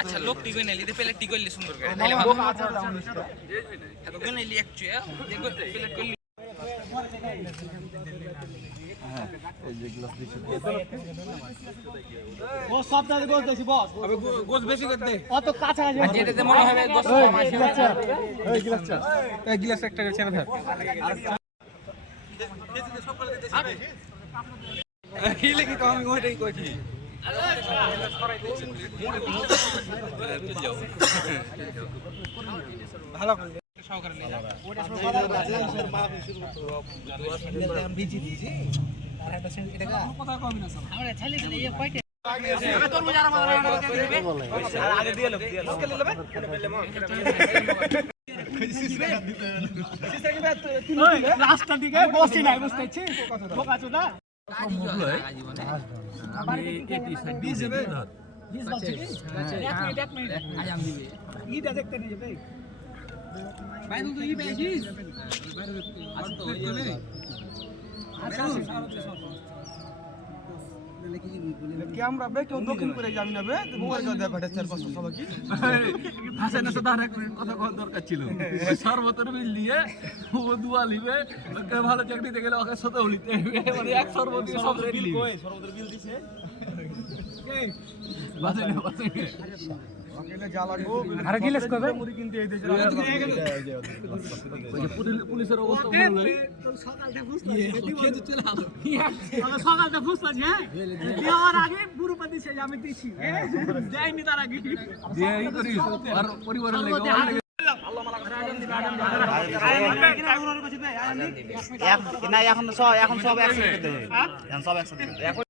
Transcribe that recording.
আচ্ছা লোক টিকে নেলি দে প্লেট টিকে সুন্দর করে নেলি এক চুয়া প্লেট করলি হ্যাঁ এই যে গ্লাস দিছি ও সব দাদা গোস দিছি বস আবে গোস বেশি করে দে অত কাঁচা আছে যেটাতে মনে হবে গোস কম আছে এই গ্লাস চা এই গ্লাস একটা ছেড়ে ধর হিলে কি তো আমি ওইটাই কইছি ভালো করে সহকারে নিয়ে যা ওটা সহকারে মা আমি বিজি দিছি আর একটা সেন এটা কথা কবি না স্যার আমরা ছেলে ছেলে এই কয়টা আমি তোর মজার মারা আগে দিয়ে লোক কে নেবে পেলে মা রাস্তা দিকে বসি নাই বুঝতেছি বোকা চোদা আমি এটি সাইড দিয়ে যাবে ধর 20 বছর কি এক মিনিট আজ আমি দিবে ইটা দেখতে নিয়ে যাবে ভাই তুই ই বেশিস আচ্ছা তো হইবে আচ্ছা ক্যামেরা বে কেউ দক্ষিণ করে যাবি না বে মোবাইল দে ভেটে 4-5 সবাই কি ভাষা না সাদা এক কথা কোন দরকার ছিল সর্বতর বিল দিয়ে ও দুয়া লিবে ওকে ভালো চাকরিতে গেলে ওকে সতে হলিতে মানে এক সর্বত দিয়ে সব রেডি কই সর্বদের বিল দিছে বাজে না ওকে যা লাগবো আর গিলাস কবে মুড়ি কিনতে এই দেশে ওই যে পুলিশের অবস্থা বলল সকালটা ফুসলা খেতে চলে আলো সকালটা ফুসলা হ্যাঁ দেওয়ার আগে বুড়োপাতি সে আমি দিছি যাইনি তার আগে দিয়ে এই করিস আর পরিবারের লেগে না এখন সব একসাথে